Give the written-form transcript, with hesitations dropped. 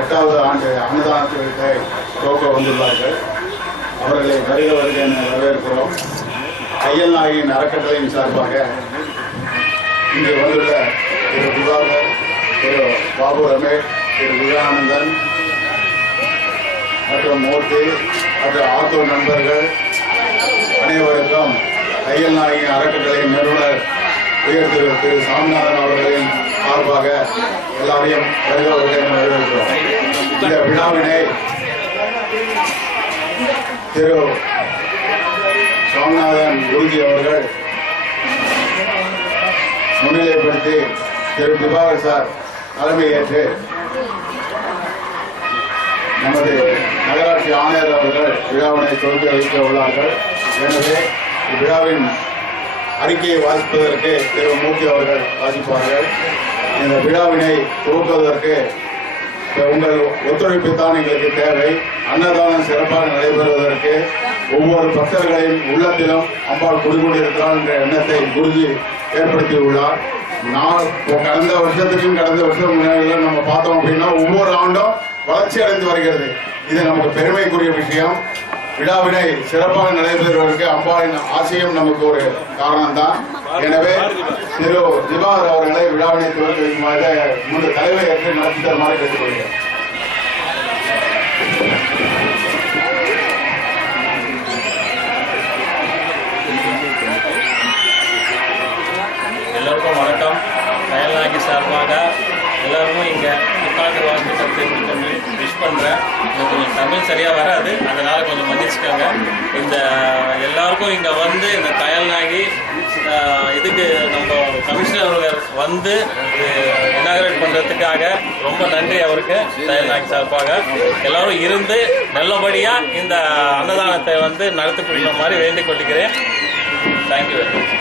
8வது ஆண்டு அன்னதானத்தை துவக்க வந்துள்ளார்கள். அவர்களை வருக வருக என வரவேற்கிறோம். தையல் நாயகியின் அறக்கட்டளையின் சார்பாக இங்கு வந்துள்ள திரு திவாகர், திரு பாபு ரமேஷ், திரு விவேகானந்தன் மற்றும் மூர்த்தி மற்றும் ஆத்தோ நண்பர்கள் அனைவருக்கும் தையல் நாயகியின் அறக்கட்டளையின் நிறுவனர் உயர் திரு சாமிநாதன் அவர்களின் சார்பாக எல்லாரையும் வருக வருக என வரவேற்கிறோம். இந்த விழாவினை திரு சாமிநாதன் குருஜி அவர்கள் முன்னிலைப்படுத்தி திரு திவாகர் சார் தலைமையேற்று நமது நகராட்சி ஆணையர் அவர்கள் விழாவினை தொடங்கி வைக்க உள்ளார்கள். எனவே இவ்விழாவின் அறிக்கையை வாசிப்பதற்கு திரு மூர்த்தி அவர்கள் வாசிப்பார்கள். இந்த விழாவினை துவக்குவதற்கு உங்கள் ஒத்துழைப்பு தான் எங்களுக்கு தேவை. அன்னதானம் சிறப்பாக நடைபெறுவதற்கு ஒவ்வொரு பக்தர்களின் உள்ளத்திலும் அம்பாள் குடிகொண்டிருக்கிறார் என்ற எண்ணத்தை குருஜி ஏற்படுத்தியுள்ளார். கடந்த வருஷத்துக்கும் கடந்த வருஷம் முன்னாடி நம்ம பார்த்தோம் அப்படின்னா ஒவ்வொரு ஆண்டும் வளர்ச்சி அடைந்து வருகிறது. இது நமக்கு பெருமைக்குரிய விஷயம். விழாவினை சிறப்பாக நடைபெறுவதற்கு அம்பாளின் ஆசையும் நமக்கு ஒரு காரணம்தான். எனவே திரு திவாகர் அவர்களை விழாவினை துவக்கி வைக்குமாறு முன்பு தலைமை ஏற்று நடத்தி தருமாறு கேட்டுக்கொள்கிறேன். எல்லோருக்கும் வணக்கம். தையல் நாயகி சார்பாக எல்லாருக்கும் இங்கே புத்தாண்டு வாழ்த்துக்கள் தெரிஞ்சுக்கொண்டு விஷ் பண்ணுறேன். எனக்கு கொஞ்சம் தமிழ் சரியாக வராது, அதனால் கொஞ்சம் மன்னிச்சுக்கோங்க. இந்த எல்லாருக்கும் இங்கே வந்து இந்த தையல் நாயகி இதுக்கு நம்ம கமிஷனர் அவர்கள் வந்து இனாகரேட் பண்ணுறதுக்காக ரொம்ப நன்றி அவருக்கு. தையல் நாயகி சார்பாக எல்லாரும் இருந்து நல்லபடியாக இந்த அன்னதானத்தை வந்து நடத்தி கொடுக்குற மாதிரி வேண்டிக் கொள்கிறேன். Thank you very much.